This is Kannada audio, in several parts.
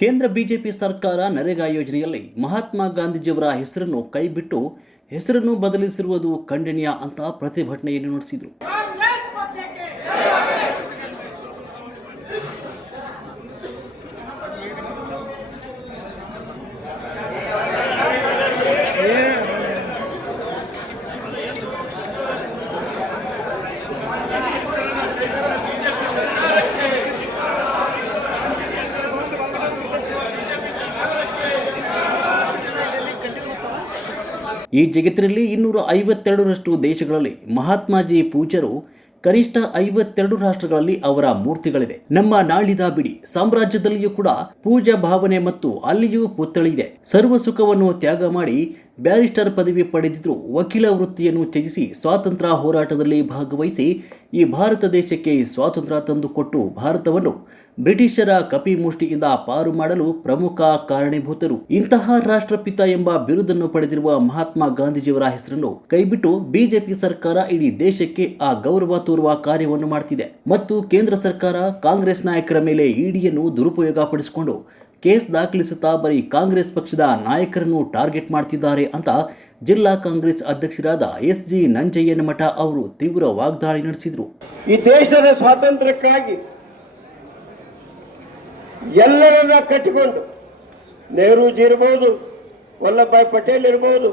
ಕೇಂದ್ರ ಬಿಜೆಪಿ ಸರ್ಕಾರ ನರೇಗಾ ಯೋಜನೆಯಲ್ಲಿ ಮಹಾತ್ಮ ಗಾಂಧೀಜಿಯವರ ಹೆಸರನ್ನು ಕೈಬಿಟ್ಟು ಹೆಸರನ್ನು ಬದಲಿಸಿರುವುದು ಖಂಡನೀಯ ಅಂತ ಪ್ರತಿಭಟನೆಯನ್ನು ನಡೆಸಿದರು. ಈ ಜಗತ್ತಿನಲ್ಲಿ 252ರಷ್ಟು ದೇಶಗಳಲ್ಲಿ ಮಹಾತ್ಮಾಜಿ ಪೂಜ್ಯರು, ಕನಿಷ್ಠ 52 ರಾಷ್ಟ್ರಗಳಲ್ಲಿ ಅವರ ಮೂರ್ತಿಗಳಿವೆ. ನಮ್ಮ ನಾಳಿದ ಬಿಡಿ ಸಾಮ್ರಾಜ್ಯದಲ್ಲಿಯೂ ಕೂಡ ಪೂಜಾ ಭಾವನೆ ಮತ್ತು ಅಲ್ಲಿಯೂ ಪುತ್ಥಳಿ ಇದೆ. ಸರ್ವ ಸುಖವನ್ನು ತ್ಯಾಗ ಮಾಡಿ ಬ್ಯಾರಿಸ್ಟರ್ ಪದವಿ ಪಡೆದಿದ್ರು ವಕೀಲ ವೃತ್ತಿಯನ್ನು ತ್ಯಜಿಸಿ ಸ್ವಾತಂತ್ರ್ಯ ಹೋರಾಟದಲ್ಲಿ ಭಾಗವಹಿಸಿ ಈ ಭಾರತ ದೇಶಕ್ಕೆ ಸ್ವಾತಂತ್ರ್ಯ ತಂದುಕೊಟ್ಟು ಭಾರತವನ್ನು ಬ್ರಿಟಿಷರ ಕಪಿಮುಷ್ಟಿಯಿಂದ ಪಾರು ಮಾಡಲು ಪ್ರಮುಖ ಕಾರಣೀಭೂತರು. ಇಂತಹ ರಾಷ್ಟ್ರಪಿತ ಎಂಬ ಬಿರುದನ್ನು ಪಡೆದಿರುವ ಮಹಾತ್ಮ ಗಾಂಧೀಜಿಯವರ ಹೆಸರನ್ನು ಕೈಬಿಟ್ಟು ಬಿಜೆಪಿ ಸರ್ಕಾರ ಇಡೀ ದೇಶಕ್ಕೆ ಆ ಗೌರವ ತೋರುವ ಕಾರ್ಯವನ್ನು ಮಾಡುತ್ತಿದೆ ಮತ್ತು ಕೇಂದ್ರ ಸರ್ಕಾರ ಕಾಂಗ್ರೆಸ್ ನಾಯಕರ ಮೇಲೆ ಇಡಿಯನ್ನು ದುರುಪಯೋಗ ಪಡಿಸಿಕೊಂಡು ಕೇಸ್ ದಾಖಲಿಸುತ್ತಾ ಬರೀ ಕಾಂಗ್ರೆಸ್ ಪಕ್ಷದ ನಾಯಕರನ್ನು ಟಾರ್ಗೆಟ್ ಮಾಡ್ತಿದ್ದಾರೆ ಅಂತ ಜಿಲ್ಲಾ ಕಾಂಗ್ರೆಸ್ ಅಧ್ಯಕ್ಷರಾದ ಎಸ್.ಜಿ. ನಂಜಯ್ಯನಮಠ ಅವರು ತೀವ್ರ ವಾಗ್ದಾಳಿ ನಡೆಸಿದರು. ಈ ದೇಶದ ಸ್ವಾತಂತ್ರ್ಯಕ್ಕಾಗಿ ಎಲ್ಲರನ್ನ ಕಟ್ಟಿಕೊಂಡು ನೆಹರೂಜಿ ಇರಬಹುದು, ವಲ್ಲಭಭಾಯಿ ಪಟೇಲ್ ಇರಬಹುದು,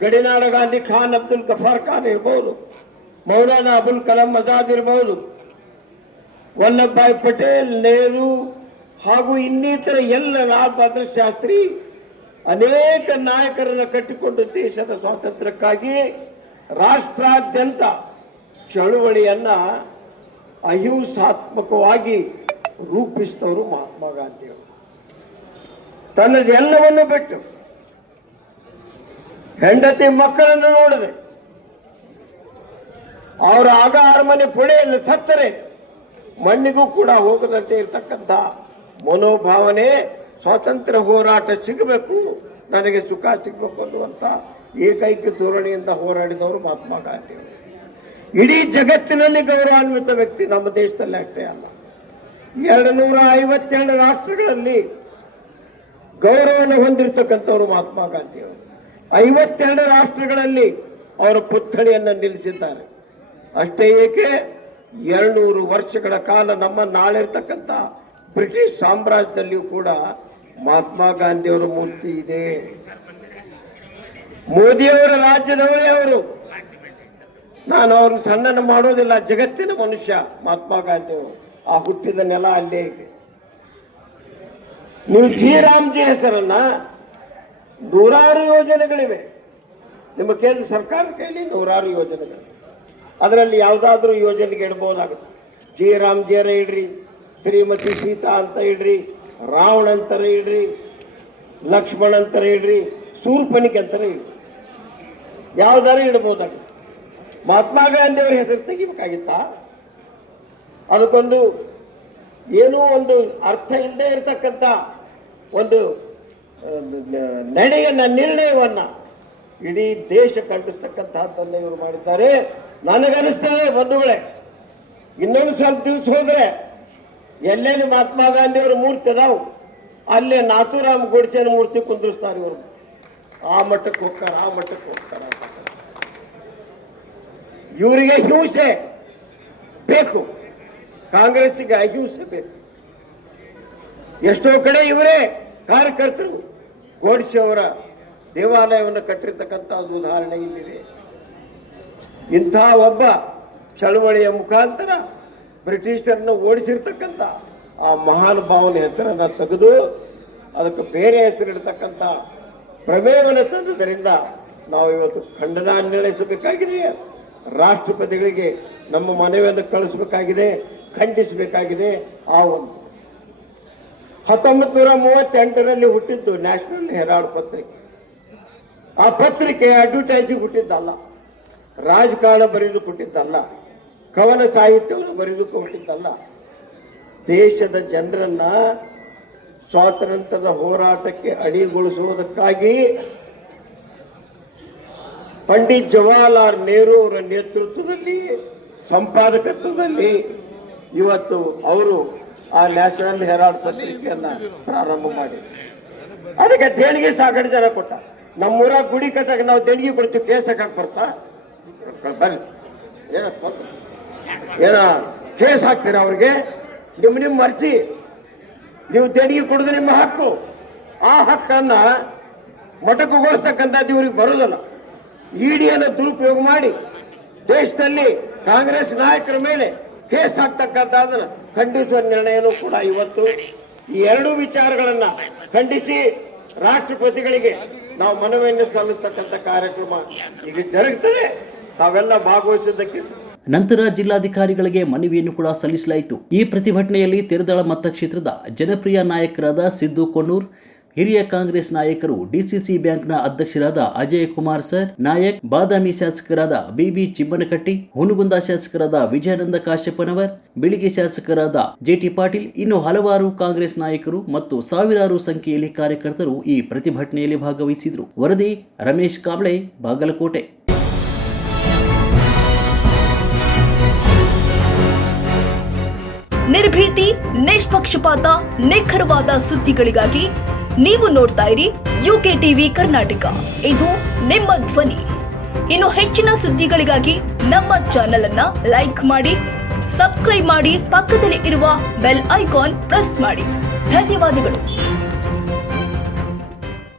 ಗಡಿನಾಡ ಗಾಂಧಿ ಖಾನ್ ಅಬ್ದುಲ್ ಗಫಾರ್ ಖಾನ್ ಇರಬಹುದು, ಮೌಲಾನಾ ಅಬುಲ್ ಕಲಾಂ ಆಜಾದ್ ಇರಬಹುದು, ವಲ್ಲಭಭಾಯಿ ಪಟೇಲ್, ನೆಹರು ಹಾಗೂ ಇನ್ನಿತರ ಎಲ್ಲ ಲಾಲ್ ಬಹದ್ದೂರ್ ಶಾಸ್ತ್ರಿ ಅನೇಕ ನಾಯಕರನ್ನ ಕಟ್ಟಿಕೊಂಡು ದೇಶದ ಸ್ವಾತಂತ್ರ್ಯಕ್ಕಾಗಿ ರಾಷ್ಟ್ರಾದ್ಯಂತ ಚಳುವಳಿಯನ್ನ ಅಹಿಂಸಾತ್ಮಕವಾಗಿ ರೂಪಿಸಿದವರು ಮಹಾತ್ಮ ಗಾಂಧಿಯವರು. ತನ್ನದೆಲ್ಲವನ್ನು ಬಿಟ್ಟು ಹೆಂಡತಿ ಮಕ್ಕಳನ್ನು ನೋಡದೆ ಅವರ ಆಗ ಅರಮನೆ ಪುಣೆಯಲ್ಲಿ ಸತ್ತರೆ ಮಣ್ಣಿಗೂ ಕೂಡ ಹೋಗದಂತೆ ಇರತಕ್ಕಂಥ ಮನೋಭಾವನೆ, ಸ್ವಾತಂತ್ರ್ಯ ಹೋರಾಟ ಸಿಗಬೇಕು, ನನಗೆ ಸುಖ ಸಿಗಬೇಕು ಅನ್ನುವಂಥ ಏಕೈಕ ಧೋರಣೆಯಿಂದ ಹೋರಾಡಿದವರು ಮಹಾತ್ಮ ಗಾಂಧಿಯವರು. ಇಡೀ ಜಗತ್ತಿನಲ್ಲಿ ಗೌರವಾನ್ವಿತ ವ್ಯಕ್ತಿ, ನಮ್ಮ ದೇಶದಲ್ಲಿ ಅಷ್ಟೇ ಅಲ್ಲ, 252 ರಾಷ್ಟ್ರಗಳಲ್ಲಿ ಗೌರವವನ್ನು ಹೊಂದಿರತಕ್ಕಂಥವರು ಮಹಾತ್ಮ ಗಾಂಧಿಯವರು. 52 ರಾಷ್ಟ್ರಗಳಲ್ಲಿ ಅವರ ಪುತ್ಥಳಿಯನ್ನು ನಿಲ್ಲಿಸಿದ್ದಾರೆ. ಅಷ್ಟೇ ಏಕೆ 200 ವರ್ಷಗಳ ಕಾಲ ನಮ್ಮ ನಾಳಿರ್ತಕ್ಕಂಥ ಬ್ರಿಟಿಷ್ ಸಾಮ್ರಾಜ್ಯದಲ್ಲಿಯೂ ಕೂಡ ಮಹಾತ್ಮ ಗಾಂಧಿಯವರ ಮೂರ್ತಿ ಇದೆ. ಮೋದಿಯವರ ರಾಜ್ಯದವರೇ ಅವರು. ನಾನು ಅವ್ರನ್ನ ಸಣ್ಣನ ಮಾಡೋದಿಲ್ಲ, ಜಗತ್ತಿನ ಮನುಷ್ಯ ಮಹಾತ್ಮ ಗಾಂಧಿಯವರು. ಆ ಹುಟ್ಟಿದ ನೆಲ ಅಲ್ಲೇ ಇದೆ. ನೀವು ಜಿ ರಾಮ್ಜಿ ಹೆಸರನ್ನ ನೂರಾರು ಯೋಜನೆಗಳಿವೆ ನಿಮ್ಮ ಕೇಂದ್ರ ಸರ್ಕಾರದ ಕೈಲಿ, ನೂರಾರು ಯೋಜನೆಗಳು. ಅದರಲ್ಲಿ ಯಾವುದಾದ್ರೂ ಯೋಜನೆಗೆ ಇಡಬಹುದಾಗುತ್ತೆ. ಜಿ ರಾಮ್ಜಿಯರ ಇಡ್ರಿ, ಶ್ರೀಮತಿ ಸೀತಾ ಅಂತ ಇಡ್ರಿ, ರಾವಣ ಅಂತಾರೆ ಇಡ್ರಿ, ಲಕ್ಷ್ಮಣ ಅಂತಾರೆ ಇಡ್ರಿ, ಶೂರ್ಪಣಿಕೆ ಅಂತಾರೆ ಇಡ್ರಿ, ಯಾವ್ದಾರು ಇಡಬಹುದಾಗುತ್ತೆ. ಮಹಾತ್ಮ ಗಾಂಧಿ ಅವರ ಹೆಸರು ತೆಗಿಬೇಕಾಗಿತ್ತಾ? ಅದಕ್ಕೊಂದು ಏನೋ ಒಂದು ಅರ್ಥ ಇಲ್ಲದೆ ಇರತಕ್ಕಂಥ ಒಂದು ನಿರ್ಣಯವನ್ನ ಇಡೀ ದೇಶ ಖಂಡಿಸ್ತಕ್ಕಂತಹದ್ದನ್ನ ಇವರು ಮಾಡಿದ್ದಾರೆ. ನನಗನಿಸ್ತದೆ ಬಂಧುಗಳೇ, ಇನ್ನೊಂದು ಸ್ವಲ್ಪ ದಿವಸ ಹೋದ್ರೆ ಎಲ್ಲೇನು ಮಹಾತ್ಮ ಗಾಂಧಿ ಅವರ ಮೂರ್ತಿ ಅದಾವು ಅಲ್ಲೇ ನಾಥೂರಾಮ್ ಗೋಡ್ಸೆನ ಮೂರ್ತಿ ಕುಂದಿರಿಸ್ತಾರೆ ಇವರು. ಆ ಮಟ್ಟಕ್ಕೆ ಹೋಗ್ತಾರ. ಇವರಿಗೆ ಹಿಂಸೆ ಬೇಕು, ಕಾಂಗ್ರೆಸ್ಸಿಗೆ ಅಹಿಂಸೆ ಬೇಕು. ಎಷ್ಟೋ ಕಡೆ ಇವರೇ ಕಾರ್ಯಕರ್ತರು ಗೋಡ್ಸೆ ಅವರ ದೇವಾಲಯವನ್ನು ಕಟ್ಟಿರ್ತಕ್ಕಂಥ ಉದಾಹರಣೆ ಇಲ್ಲಿದೆ. ಇಂಥ ಒಬ್ಬ ಚಳವಳಿಯ ಮುಖಾಂತರ ಬ್ರಿಟಿಷರನ್ನು ಓಡಿಸಿರ್ತಕ್ಕಂಥ ಆ ಮಹಾನುಭಾವನ ಹೆಸರನ್ನ ತೆಗೆದು ಅದಕ್ಕೆ ಬೇರೆ ಹೆಸರಿಡ್ತಕ್ಕಂಥ ಪ್ರಮೇಯವನ್ನು ತಂದುದರಿಂದ ನಾವು ಇವತ್ತು ಖಂಡನ ನಿರ್ಣಯಿಸಬೇಕಾಗಿದೆ. ರಾಷ್ಟ್ರಪತಿಗಳಿಗೆ ನಮ್ಮ ಮನವಿಯನ್ನು ಕಳಿಸಬೇಕಾಗಿದೆ, ಖಂಡಿಸಬೇಕಾಗಿದೆ. ಆ ಒಂದು 1938ರಲ್ಲಿ ಹುಟ್ಟಿದ್ದು ನ್ಯಾಷನಲ್ ಹೆರಾಲ್ಡ್ ಪತ್ರಿಕೆ. ಆ ಪತ್ರಿಕೆ ಅಡ್ವರ್ಟೈಸಿಂಗ್ ಹುಟ್ಟಿದ್ದಲ್ಲ, ರಾಜಕಾರಣ ಬರೆದು ಕೊಟ್ಟಿದ್ದಲ್ಲ, ಕವನ ಸಾಹಿತ್ಯವನ್ನು ಬರೆದು ಕೊಟ್ಟಿದ್ದಲ್ಲ. ದೇಶದ ಜನರನ್ನ ಸ್ವಾತಂತ್ರ್ಯದ ಹೋರಾಟಕ್ಕೆ ಅಣಿಗೊಳಿಸುವುದಕ್ಕಾಗಿ ಪಂಡಿತ್ ಜವಾಹರ್ಲಾಲ್ ನೆಹರು ಅವರ ನೇತೃತ್ವದಲ್ಲಿ, ಸಂಪಾದಕತ್ವದಲ್ಲಿ ಇವತ್ತು ಅವರು ಆ ನ್ಯಾಷನಲ್ ಹೆರಾಲ್ಡ್ ಪತ್ರಿಕೆಯನ್ನ ಪ್ರಾರಂಭ ಮಾಡಿ ಅದಕ್ಕೆ ದೇಣಿಗೆ ಸಾಕಷ್ಟು ಜನ ಕೊಟ್ಟ. ನಮ್ಮೂರ ಗುಡಿ ಕಟ್ಟಕ್ಕೆ ನಾವು ದೇಣಿಗೆ ಕೊಡ್ತೀವಿ, ಕೇಸ್ ಹಾಕಕ್ ಬರ್ತಾ ಬರ್ರಿ ಏನ ಕೇಸ್ ಹಾಕ್ತೀರ ಅವ್ರಿಗೆ? ನಿಮ್ಮ ಮರ್ಜಿ, ನೀವು ದೇಣಿಗೆ ಕೊಡೋದು ನಿಮ್ಮ ಹಕ್ಕು. ಆ ಹಕ್ಕನ್ನ ಮೊಟಕುಗೊಳಿಸ್ತಕ್ಕಂಥದ್ದು ಇವ್ರಿಗೆ ಬರೋದಲ್ಲ. ಇಡಿಯನ್ನು ದುರುಪಯೋಗ ಮಾಡಿ ದೇಶದಲ್ಲಿ ಕಾಂಗ್ರೆಸ್ ನಾಯಕರ ಮೇಲೆ ಕೇಸ್ ಹಾಕ್ತಕ್ಕಂಥದ್ದನ್ನ ಖಂಡಿಸುವ ನಿರ್ಣಯನೂ ಕೂಡ ಇವತ್ತು ಈ ಎರಡೂ ವಿಚಾರಗಳನ್ನ ಖಂಡಿಸಿ ರಾಷ್ಟ್ರಪತಿಗಳಿಗೆ ನಾವು ಮನವಿಯನ್ನು ಸಲ್ಲಿಸ್ತಕ್ಕಂಥ ಕಾರ್ಯಕ್ರಮ ಈಗ ಜರುಗುತ್ತದೆ. ತಾವೆಲ್ಲ ಭಾಗವಹಿಸಿದ್ದಕ್ಕೆ ನಂತರ ಜಿಲ್ಲಾಧಿಕಾರಿಗಳಿಗೆ ಮನವಿಯನ್ನು ಕೂಡ ಸಲ್ಲಿಸಲಾಯಿತು. ಈ ಪ್ರತಿಭಟನೆಯಲ್ಲಿ ತೆರದಾಳ ಮತಕ್ಷೇತ್ರದ ಜನಪ್ರಿಯ ನಾಯಕರಾದ ಸಿದ್ದು ಕೊಣ್ಣೂರ್, ಹಿರಿಯ ಕಾಂಗ್ರೆಸ್ ನಾಯಕರು ಡಿಸಿಸಿ ಬ್ಯಾಂಕ್ನ ಅಧ್ಯಕ್ಷರಾದ ಅಜಯ್ ಕುಮಾರ್ ಸರ್ ನಾಯಕ್, ಬಾದಾಮಿ ಶಾಸಕರಾದ ಬಿಬಿ ಚಿಮ್ಮನಕಟ್ಟಿ, ಹುನಗುಂದ ಶಾಸಕರಾದ ವಿಜಯಾನಂದ ಕಾಶ್ಯಪ್ಪನವರ್, ಬಿಳಿಗಿ ಶಾಸಕರಾದ ಜೆಟಿ ಪಾಟೀಲ್, ಇನ್ನು ಹಲವಾರು ಕಾಂಗ್ರೆಸ್ ನಾಯಕರು ಮತ್ತು ಸಾವಿರಾರು ಸಂಖ್ಯೆಯಲ್ಲಿ ಕಾರ್ಯಕರ್ತರು ಈ ಪ್ರತಿಭಟನೆಯಲ್ಲಿ ಭಾಗವಹಿಸಿದರು. ವರದಿ ರಮೇಶ್ ಕಾಂಬ್ಳೆ, ಬಾಗಲಕೋಟೆ. ನಿರ್ಭೀತಿ, ನಿಷ್ಪಕ್ಷಪಾತ, ನಿಖರವಾದ ಸುದ್ದಿಗಳಿಗಾಗಿ ನೀವು ನೋಡ್ತಾ ಇರಿ ಯುಕೆ ಟಿವಿ ಕರ್ನಾಟಕ. ಇದು ನಿಮ್ಮ ಧ್ವನಿ. ಇನ್ನು ಹೆಚ್ಚಿನ ಸುದ್ದಿಗಳಿಗಾಗಿ ನಮ್ಮ ಚಾನೆಲ್ ಅನ್ನ ಲೈಕ್ ಮಾಡಿ, ಸಬ್ಸ್ಕ್ರೈಬ್ ಮಾಡಿ, ಪಕ್ಕದಲ್ಲಿ ಇರುವ ಬೆಲ್ ಐಕಾನ್ ಪ್ರೆಸ್ ಮಾಡಿ. ಧನ್ಯವಾದಗಳು.